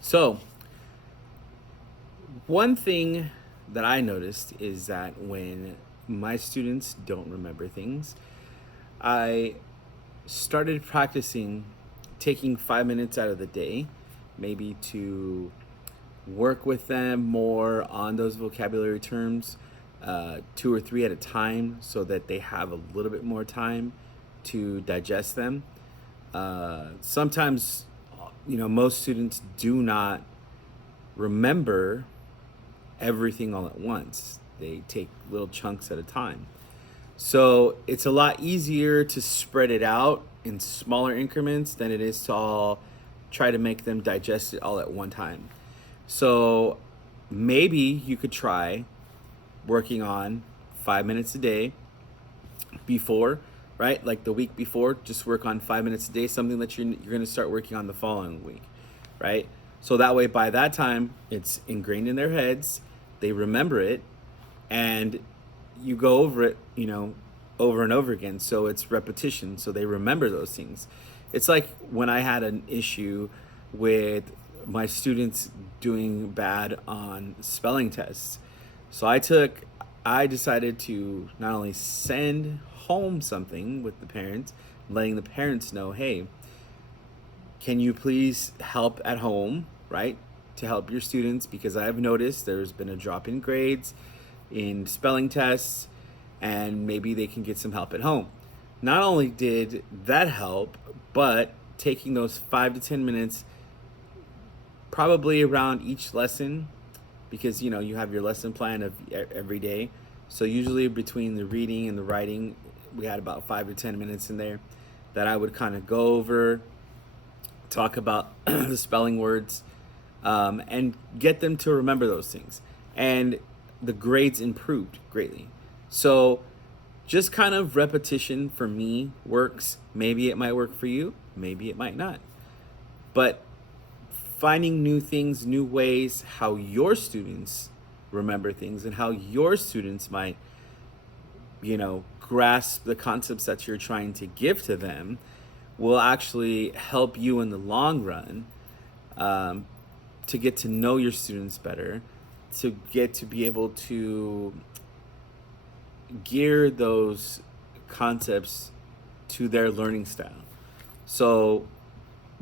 So, one thing that I noticed is that when my students don't remember things, I started practicing taking 5 minutes out of the day, maybe to work with them more on those vocabulary terms, two or three at a time, so that they have a little bit more time to digest them. Sometimes, most students do not remember everything all at once. They take little chunks at a time. So it's a lot easier to spread it out in smaller increments than it is to all try to make them digest it all at one time. So maybe you could try working on 5 minutes a day before, right? Like the week before, just work on 5 minutes a day, something that you're going to start working on the following week, right? So that way, by that time, it's ingrained in their heads, they remember it, and you go over it, over and over again. So it's repetition. So they remember those things. It's like when I had an issue with my students doing bad on spelling tests. So I decided to not only send home something with the parents, letting the parents know, hey, can you please help at home, right? To help your students, because I've noticed there's been a drop in grades in spelling tests, and maybe they can get some help at home. Not only did that help, but taking those 5 to 10 minutes, probably around each lesson, because you have your lesson plan of every day. So usually between the reading and the writing, we had about 5 to 10 minutes in there that I would kind of go over, talk about the spelling words, and get them to remember those things. And the grades improved greatly. So just kind of repetition for me works. Maybe it might work for you, maybe it might not. But finding new things, new ways, how your students remember things and how your students might, grasp the concepts that you're trying to give to them will actually help you in the long run, to get to know your students better, to get to be able to gear those concepts to their learning style. So,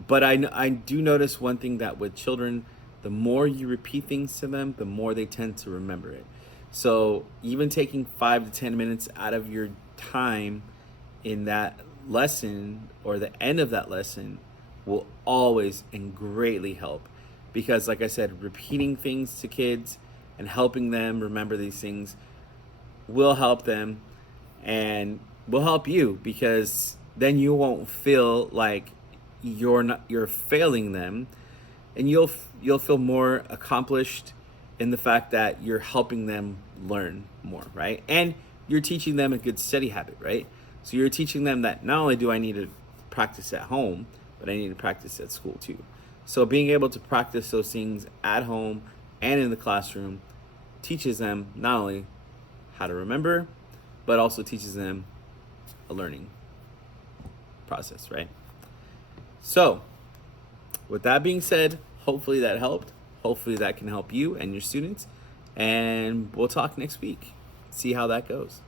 but I do notice one thing, that with children, the more you repeat things to them, the more they tend to remember it. So even taking 5 to 10 minutes out of your time in that lesson or the end of that lesson will always and greatly help. Because, like I said, repeating things to kids and helping them remember these things will help them and will help you, because then you won't feel like you're failing them, and you'll feel more accomplished in the fact that you're helping them learn more, right? And you're teaching them a good study habit, right? So you're teaching them that not only do I need to practice at home, but I need to practice at school too. So being able to practice those things at home and in the classroom teaches them not only how to remember, but also teaches them a learning process, right? So, with that being said, hopefully that helped. Hopefully that can help you and your students. And we'll talk next week. See how that goes.